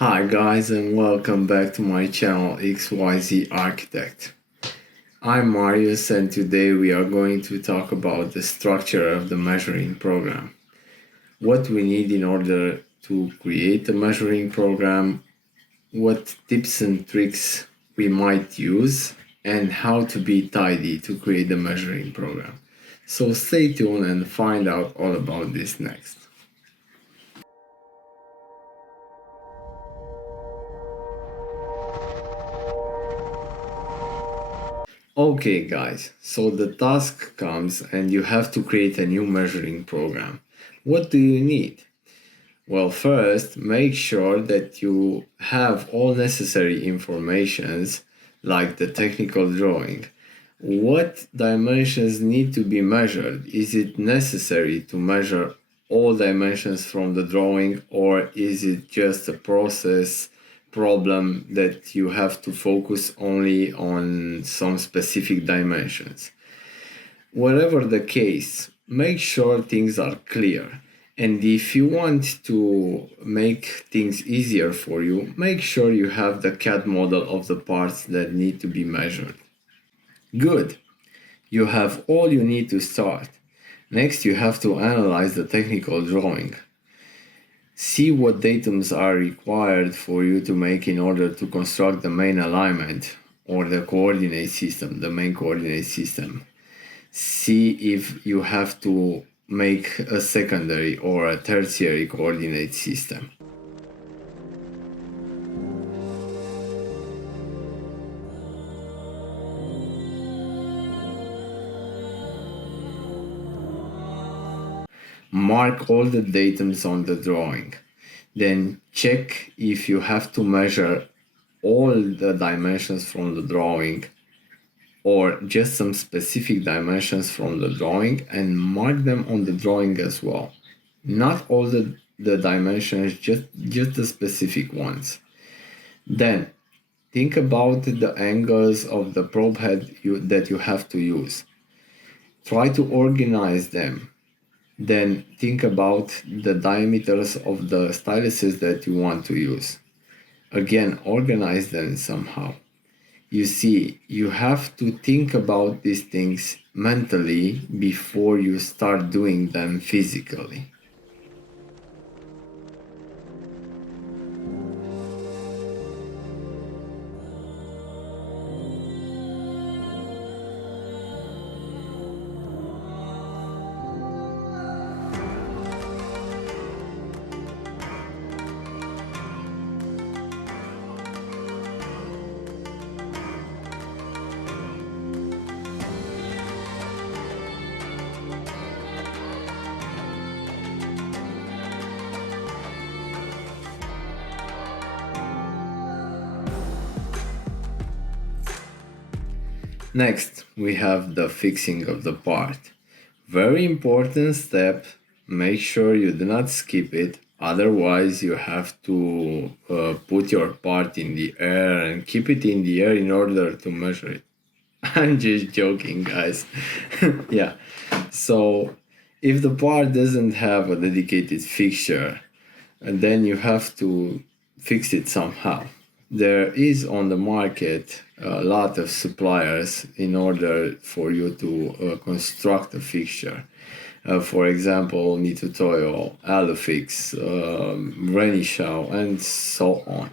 Hi guys and welcome back to my channel XYZ Architect. I'm Marius and today we are going to talk about the structure of the measuring program. What we need in order to create a measuring program, what tips and tricks we might use, and how to be tidy to create the measuring program. So stay tuned and find out all about this next. Okay guys, so the task comes and you have to create a new measuring program. What do you need? Well, first, make sure that you have all necessary informations like the technical drawing. What dimensions need to be measured? Is it necessary to measure all dimensions from the drawing, or is it just a process problem that you have to focus only on some specific dimensions? Whatever the case, make sure things are clear. And if you want to make things easier for you, make sure you have the CAD model of the parts that need to be measured. Good. You have all you need to start. Next, you have to analyze the technical drawing. See what datums are required for you to make in order to construct the main alignment or the coordinate system, the main coordinate system. See if you have to make a secondary or a tertiary coordinate system. Mark all the datums on the drawing. Then check if you have to measure all the dimensions from the drawing or just some specific dimensions from the drawing and mark them on the drawing as well. Not all the dimensions, just the specific ones. Then think about the angles of the probe head that you have to use. Try to organize them. Then think about the diameters of the styluses that you want to use. Again, organize them somehow. You see, you have to think about these things mentally before you start doing them physically. Next, we have the fixing of the part. Very important step. Make sure you do not skip it. Otherwise, you have to put your part in the air and keep it in the air in order to measure it. I'm just joking, guys. Yeah. So, if the part doesn't have a dedicated fixture, then you have to fix it somehow. There is on the market a lot of suppliers in order for you to construct a fixture. For example, Mitutoyo, Alufix, Renishaw, and so on.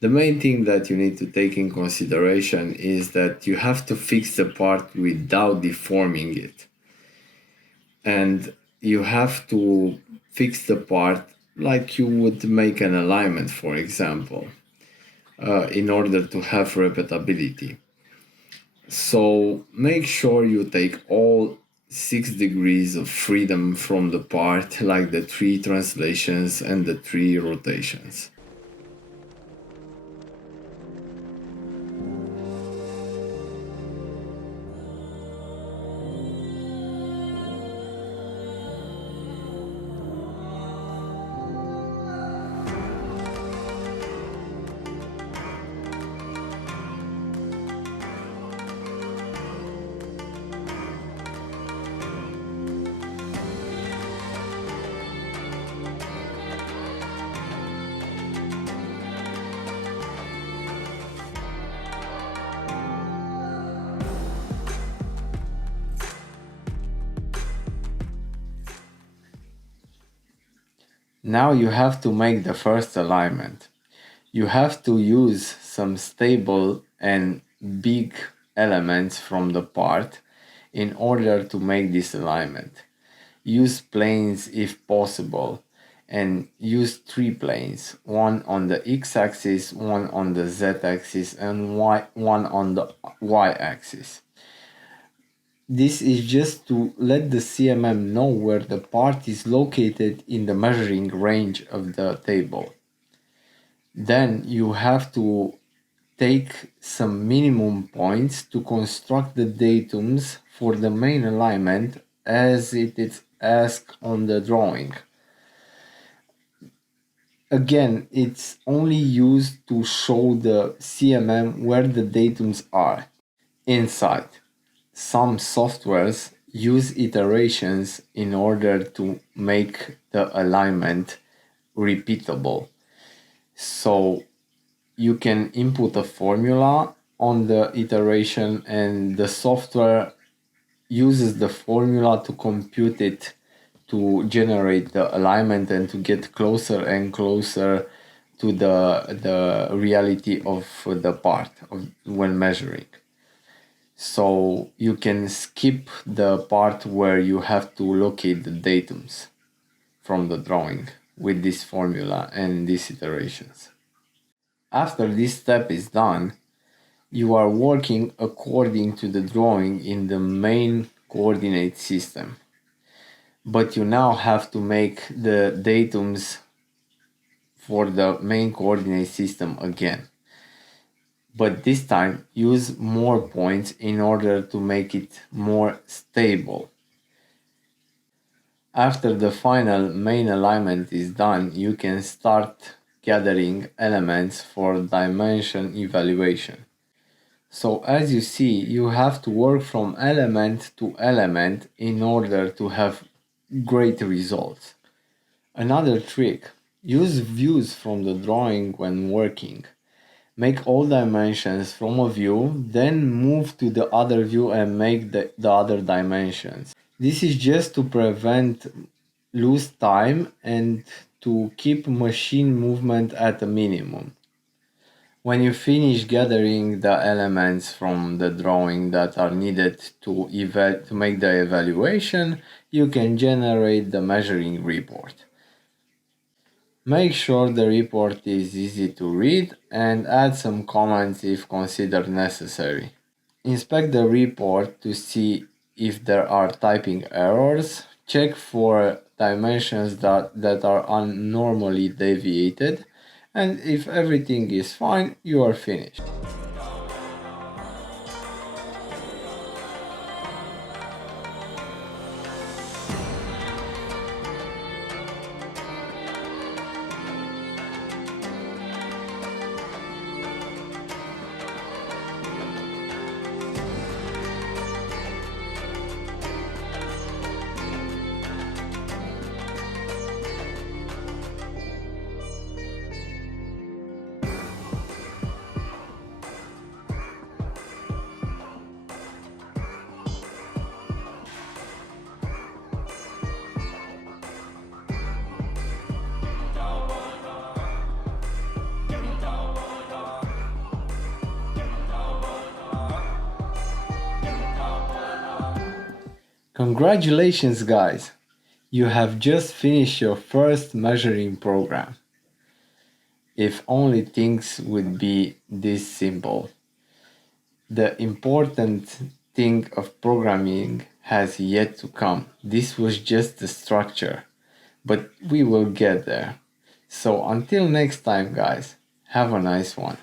The main thing that you need to take in consideration is that you have to fix the part without deforming it. And you have to fix the part like you would make an alignment, for example, in order to have repeatability. So make sure you take all 6 degrees of freedom from the part, like the 3 translations and the 3 rotations. Now you have to make the first alignment. You have to use some stable and big elements from the part in order to make this alignment. Use planes if possible, and use 3 planes, one on the x-axis, one on the z-axis, and one on the y-axis. This is just to let the CMM know where the part is located in the measuring range of the table. Then you have to take some minimum points to construct the datums for the main alignment as it is asked on the drawing. Again, it's only used to show the CMM where the datums are. Inside, some softwares use iterations in order to make the alignment repeatable. So you can input a formula on the iteration and the software uses the formula to compute it to generate the alignment and to get closer and closer to the reality of the part when measuring. So you can skip the part where you have to locate the datums from the drawing with this formula and these iterations. After this step is done, you are working according to the drawing in the main coordinate system. But you now have to make the datums for the main coordinate system again. But this time use more points in order to make it more stable. After the final main alignment is done, you can start gathering elements for dimension evaluation. So as you see, you have to work from element to element in order to have great results. Another trick, use views from the drawing when working. Make all dimensions from a view, then move to the other view and make the other dimensions. This is just to prevent lose time and to keep machine movement at a minimum. When you finish gathering the elements from the drawing that are needed to make the evaluation, you can generate the measuring report. Make sure the report is easy to read and add some comments if considered necessary. Inspect the report to see if there are typing errors. Check for dimensions that are unnormally deviated, and if everything is fine, you are finished. Congratulations guys! You have just finished your first measuring program. If only things would be this simple. The important thing of programming has yet to come. This was just the structure, but we will get there. So until next time guys, have a nice one.